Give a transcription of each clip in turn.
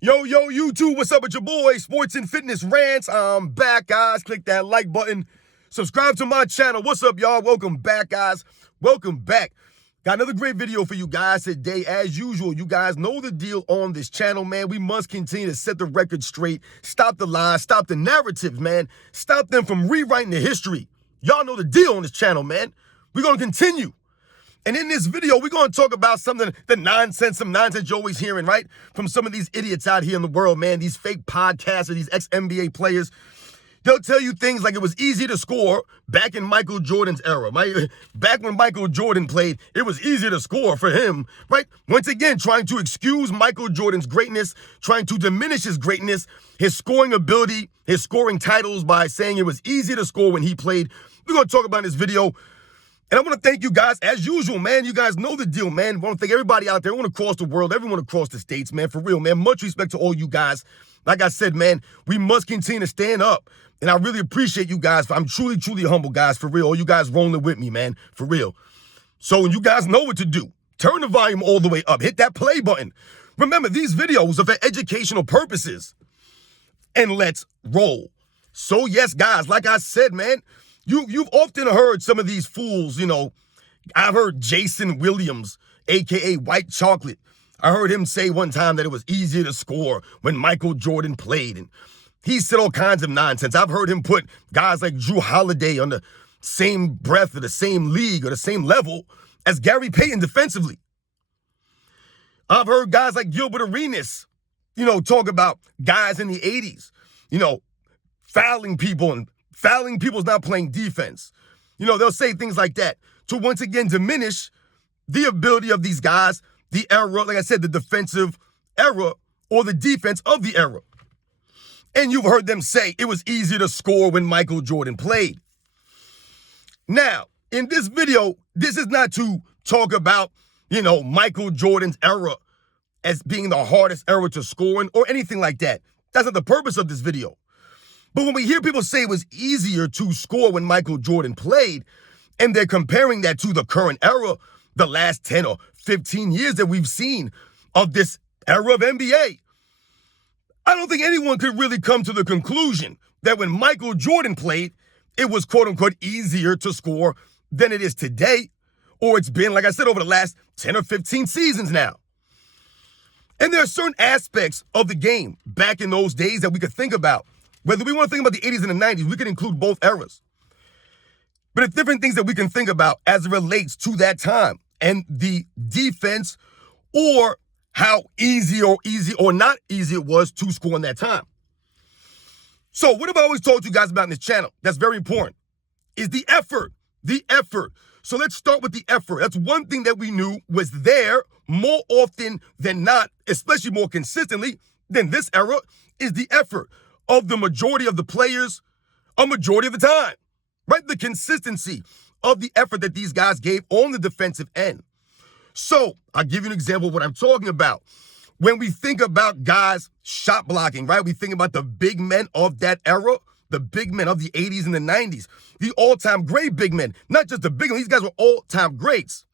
Yo, YouTube, what's up with your boy, Sports and Fitness Rants? I'm back, guys. Click that like button. Subscribe to my channel. What's up, y'all? Welcome back, guys. Welcome back. Got another great video for you guys today. As usual, you guys know the deal on this channel, man. We must continue to set the record straight. Stop the lies. Stop the narratives, man. Stop them from rewriting the history. Y'all know the deal on this channel, man. We're going to continue. And in this video, we're going to talk about some nonsense you're always hearing, right? From some of these idiots out here in the world, man. These fake podcasters, these ex-NBA players. They'll tell you things like it was easy to score back in Michael Jordan's era. Back when Michael Jordan played, it was easy to score for him, right? Once again, trying to excuse Michael Jordan's greatness, trying to diminish his greatness, his scoring ability, his scoring titles by saying it was easy to score when he played. We're going to talk about in this video. And I want to thank you guys, as usual, man. You guys know the deal, man. I want to thank everybody out there, everyone across the world, everyone across the states, man, for real, man. Much respect to all you guys. Like I said, man, we must continue to stand up. And I really appreciate you guys. I'm truly, truly humble, guys, for real. All you guys rolling with me, man, for real. So you guys know what to do. Turn the volume all the way up. Hit that play button. Remember, these videos are for educational purposes. And let's roll. So, yes, guys, like I said, man, You've often heard some of these fools, I've heard Jason Williams, a.k.a. White Chocolate. I heard him say one time that it was easier to score when Michael Jordan played. And he said all kinds of nonsense. I've heard him put guys like Jrue Holiday on the same breath or the same league or the same level as Gary Payton defensively. I've heard guys like Gilbert Arenas, talk about guys in the 80s, fouling people and fouling people's not playing defense. They'll say things like that to once again diminish the ability of these guys, the era, like I said, the defensive era or the defense of the era. And you've heard them say it was easier to score when Michael Jordan played. Now, in this video, this is not to talk about, Michael Jordan's era as being the hardest era to score in or anything like that. That's not the purpose of this video. But when we hear people say it was easier to score when Michael Jordan played, and they're comparing that to the current era, the last 10 or 15 years that we've seen of this era of NBA, I don't think anyone could really come to the conclusion that when Michael Jordan played, it was quote-unquote easier to score than it is today, or it's been, like I said, over the last 10 or 15 seasons now. And there are certain aspects of the game back in those days that we could think about. Whether we want to think about the 80s and the 90s, we can include both eras. But it's different things that we can think about as it relates to that time and the defense or how easy or not easy it was to score in that time. So what have I always told you guys about in this channel that's very important is the effort. The effort. So let's start with the effort. That's one thing that we knew was there more often than not, especially more consistently than this era, is the effort of the majority of the players a majority of the time, right? The consistency of the effort that these guys gave on the defensive end. So I'll give you an example of what I'm talking about. When we think about guys shot blocking, right? We think about the big men of that era, the big men of the 80s and the 90s, the all-time great big men, not just the big men. These guys were all-time greats.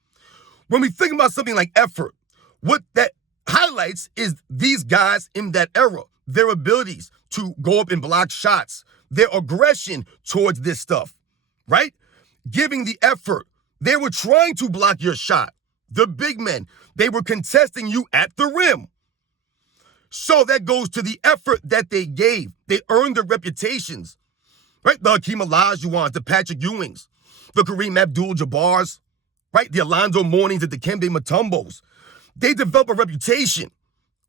When we think about something like effort, what that highlights is these guys in that era, their abilities to go up and block shots, their aggression towards this stuff, right? Giving the effort. They were trying to block your shot. The big men, they were contesting you at the rim. So that goes to the effort that they gave. They earned their reputations, right? The Hakeem Olajuwons, the Patrick Ewings, the Kareem Abdul-Jabbars, right? The Alonzo Mournings, the Dikembe Mutombos. They developed a reputation,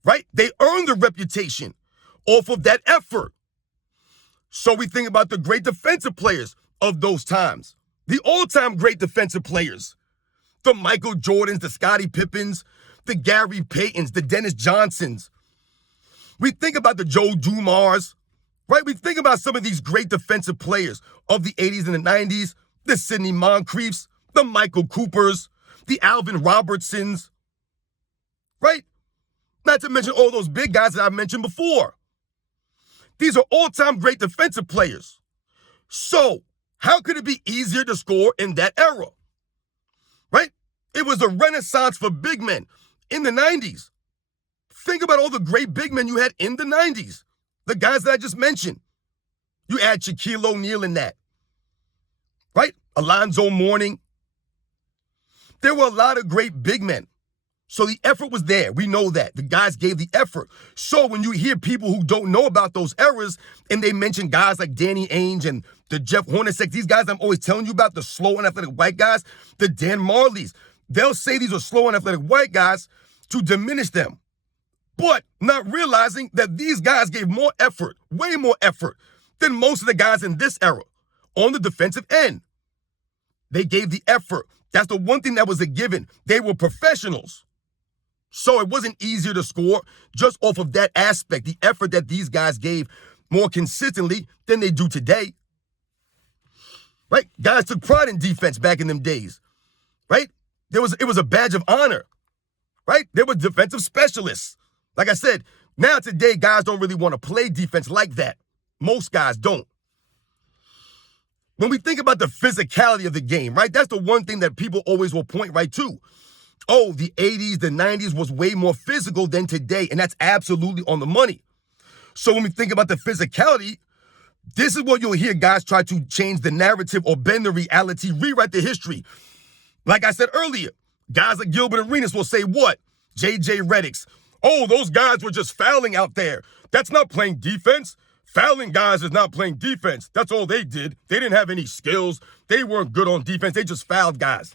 right? They earned a reputation off of that effort. So we think about the great defensive players of those times, the all-time great defensive players, the Michael Jordans, the Scottie Pippens, the Gary Paytons, the Dennis Johnsons. We think about the Joe Dumars, right? We think about some of these great defensive players of the 80s and the 90s, the Sidney Moncriefs, the Michael Coopers, the Alvin Robertsons, right? Not to mention all those big guys that I mentioned before. These are all-time great defensive players. So how could it be easier to score in that era? Right? It was a renaissance for big men in the 90s. Think about all the great big men you had in the 90s. The guys that I just mentioned. You add Shaquille O'Neal in that. Right? Alonzo Mourning. There were a lot of great big men. So the effort was there. We know that. The guys gave the effort. So when you hear people who don't know about those eras and they mention guys like Danny Ainge and the Jeff Hornacek, these guys I'm always telling you about, the slow and athletic white guys, the Dan Marleys, they'll say these are slow and athletic white guys to diminish them. But not realizing that these guys gave more effort, way more effort, than most of the guys in this era on the defensive end. They gave the effort. That's the one thing that was a given. They were professionals. So it wasn't easier to score just off of that aspect, the effort that these guys gave more consistently than they do today. Right? Guys took pride in defense back in them days. Right? It was a badge of honor. Right? There were defensive specialists. Like I said, now today, guys don't really want to play defense like that. Most guys don't. When we think about the physicality of the game, right? That's the one thing that people always will point right to. Oh, the 80s, the 90s was way more physical than today, and that's absolutely on the money. So when we think about the physicality, this is what you'll hear guys try to change the narrative or bend the reality, rewrite the history. Like I said earlier, guys like Gilbert Arenas will say what? J.J. Redick's. Oh, those guys were just fouling out there. That's not playing defense. Fouling guys is not playing defense. That's all they did. They didn't have any skills. They weren't good on defense. They just fouled guys.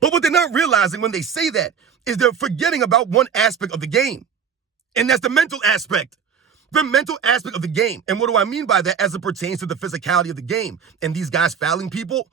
But what they're not realizing when they say that is they're forgetting about one aspect of the game. And that's the mental aspect. The mental aspect of the game. And what do I mean by that as it pertains to the physicality of the game? And these guys fouling people?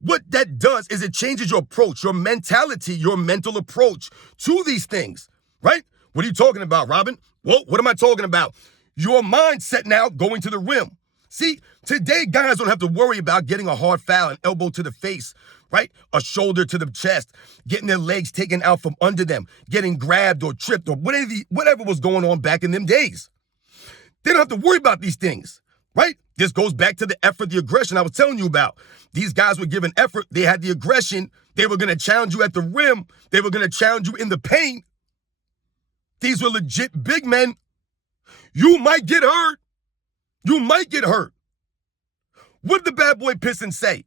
What that does is it changes your approach, your mentality, your mental approach to these things. Right? What are you talking about, Robin? Well, what am I talking about? Your mindset now going to the rim. See, today guys don't have to worry about getting a hard foul, an elbow to the face, right? A shoulder to the chest, getting their legs taken out from under them, getting grabbed or tripped or whatever was going on back in them days. They don't have to worry about these things, right? This goes back to the effort, the aggression I was telling you about. These guys were given effort. They had the aggression. They were going to challenge you at the rim. They were going to challenge you in the paint. These were legit big men. You might get hurt. You might get hurt. What did the bad boy Pistons say?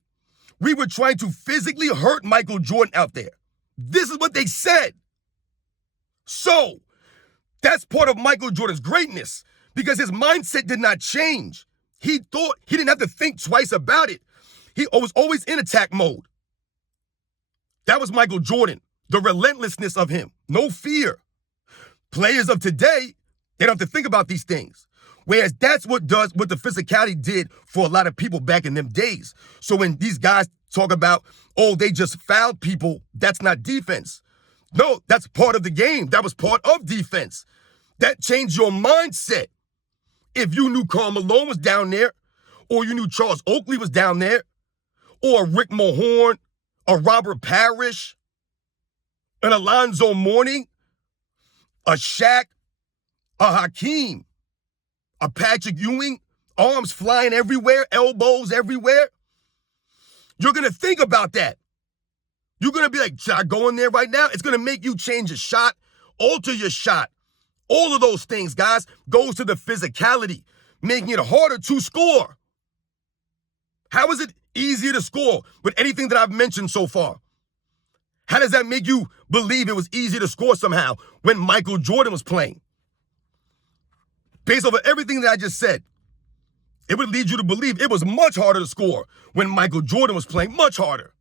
We were trying to physically hurt Michael Jordan out there. This is what they said. So, that's part of Michael Jordan's greatness because his mindset did not change. He thought he didn't have to think twice about it. He was always in attack mode. That was Michael Jordan, the relentlessness of him, no fear. Players of today, they don't have to think about these things. Whereas that's what the physicality did for a lot of people back in them days. So when these guys talk about, oh, they just fouled people, that's not defense. No, that's part of the game. That was part of defense. That changed your mindset. If you knew Karl Malone was down there, or you knew Charles Oakley was down there, or Rick Mahorn, or Robert Parrish, an Alonzo Mourning, a Shaq, a Hakeem, a Patrick Ewing, arms flying everywhere, elbows everywhere. You're going to think about that. You're going to be like, should I go in there right now? It's going to make you change your shot, alter your shot. All of those things, guys, goes to the physicality, making it harder to score. How is it easier to score with anything that I've mentioned so far? How does that make you believe it was easy to score somehow when Michael Jordan was playing? Based off of everything that I just said, it would lead you to believe it was much harder to score when Michael Jordan was playing, much harder.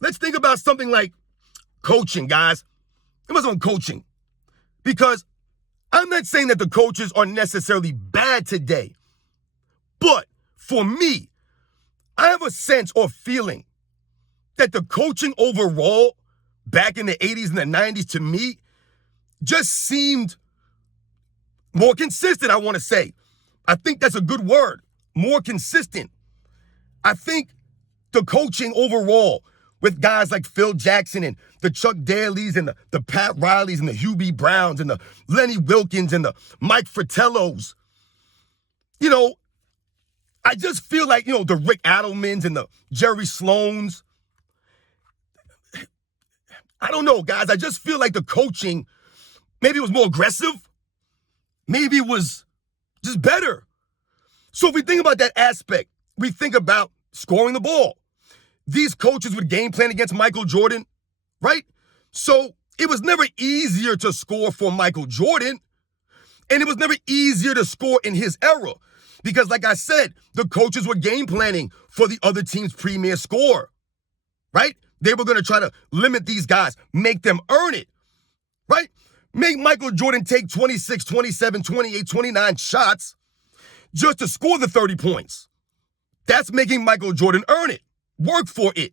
Let's think about something like coaching, guys. It was on coaching. Because I'm not saying that the coaches are necessarily bad today. But for me, I have a sense or feeling that the coaching overall back in the 80s and the 90s to me just seemed more consistent, I want to say. I think that's a good word. More consistent. I think the coaching overall with guys like Phil Jackson and the Chuck Daly's and the Pat Rileys and the Hugh B. Browns and the Lenny Wilkens and the Mike Fratellos. You know, I just feel like, you know, the Rick Adelmans and the Jerry Sloans. I don't know, guys. I just feel like the coaching, maybe it was more aggressive. Maybe it was just better. So if we think about that aspect, we think about scoring the ball. These coaches would game plan against Michael Jordan, right? So it was never easier to score for Michael Jordan, and it was never easier to score in his era because, like I said, the coaches were game planning for the other team's premier score, right? They were going to try to limit these guys, make them earn it, right? Make Michael Jordan take 26, 27, 28, 29 shots just to score the 30 points. That's making Michael Jordan earn it, work for it.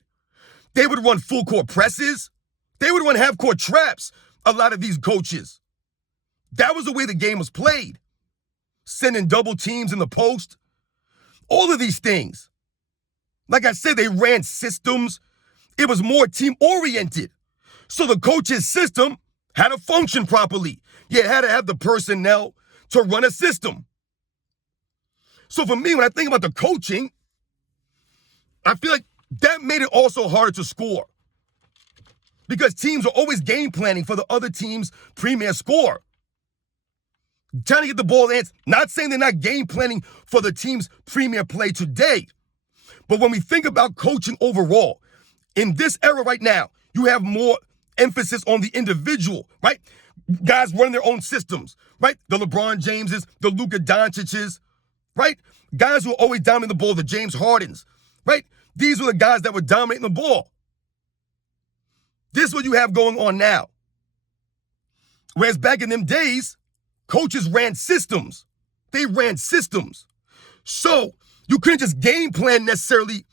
They would run full court presses. They would run half court traps, a lot of these coaches. That was the way the game was played. Sending double teams in the post. All of these things. Like I said, they ran systems. It was more team-oriented. So the coach's system had to function properly. You had to have the personnel to run a system. So for me, when I think about the coaching, I feel like that made it also harder to score. Because teams are always game planning for the other team's premier score. Trying to get the ball in. Not saying they're not game planning for the team's premier play today. But when we think about coaching overall, in this era right now, you have more emphasis on the individual, right? Guys running their own systems, right? The LeBron Jameses, the Luka Doncic's, right? Guys who are always dominating the ball, the James Hardens, right? These were the guys that were dominating the ball. This is what you have going on now. Whereas back in them days, coaches ran systems. They ran systems. So you couldn't just game plan necessarily,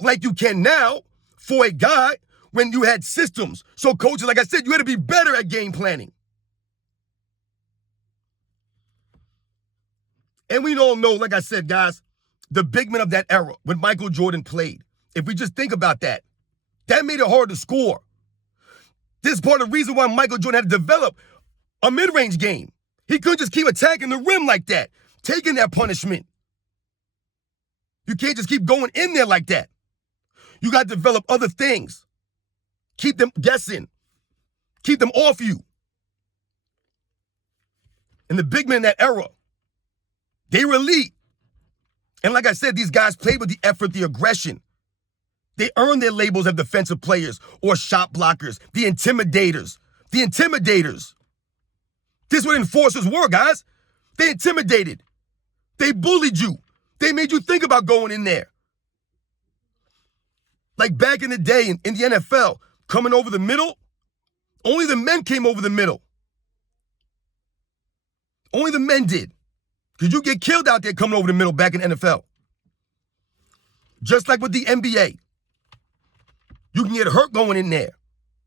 like you can now for a guy when you had systems. So coaches, like I said, you had to be better at game planning. And we all know, like I said, guys, the big men of that era, when Michael Jordan played, if we just think about that, that made it hard to score. This is part of the reason why Michael Jordan had to develop a mid-range game. He couldn't just keep attacking the rim like that, taking that punishment. You can't just keep going in there like that. You got to develop other things. Keep them guessing. Keep them off you. And the big men in that era, they were elite. And like I said, these guys played with the effort, the aggression. They earned their labels of defensive players or shot blockers, the intimidators. The intimidators. This is what enforcers were, guys. They intimidated. They bullied you. They made you think about going in there. Like back in the day in the NFL, coming over the middle, only the men came over the middle. Only the men did. Because you get killed out there coming over the middle back in the NFL. Just like with the NBA. You can get hurt going in there.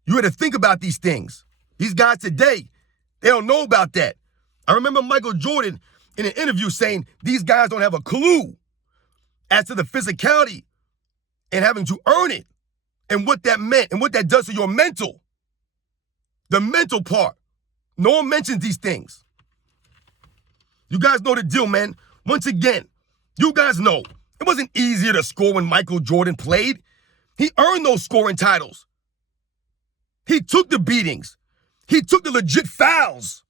You had to think about these things. These guys today, they don't know about that. I remember Michael Jordan in an interview saying these guys don't have a clue as to the physicality and having to earn it and what that meant and what that does to your mental. The mental part. No one mentions these things. You guys know the deal, man. Once again, you guys know it wasn't easier to score when Michael Jordan played. He earned those scoring titles. He took the beatings. He took the legit fouls.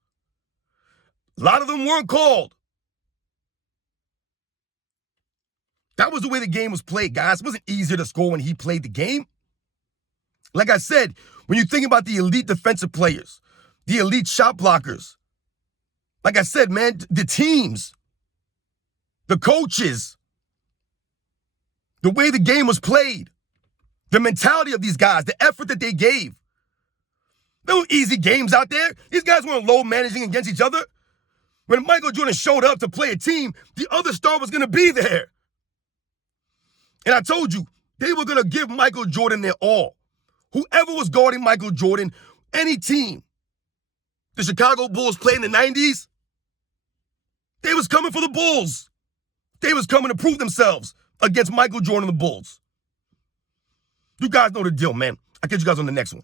A lot of them weren't called. That was the way the game was played, guys. It wasn't easier to score when he played the game. Like I said, when you think about the elite defensive players, the elite shot blockers, like I said, man, the teams, the coaches, the way the game was played, the mentality of these guys, the effort that they gave. There were easy games out there. These guys weren't low managing against each other. When Michael Jordan showed up to play a team, the other star was going to be there. And I told you, they were going to give Michael Jordan their all. Whoever was guarding Michael Jordan, any team, the Chicago Bulls played in the 90s, they was coming for the Bulls. They was coming to prove themselves against Michael Jordan and the Bulls. You guys know the deal, man. I'll catch you guys on the next one.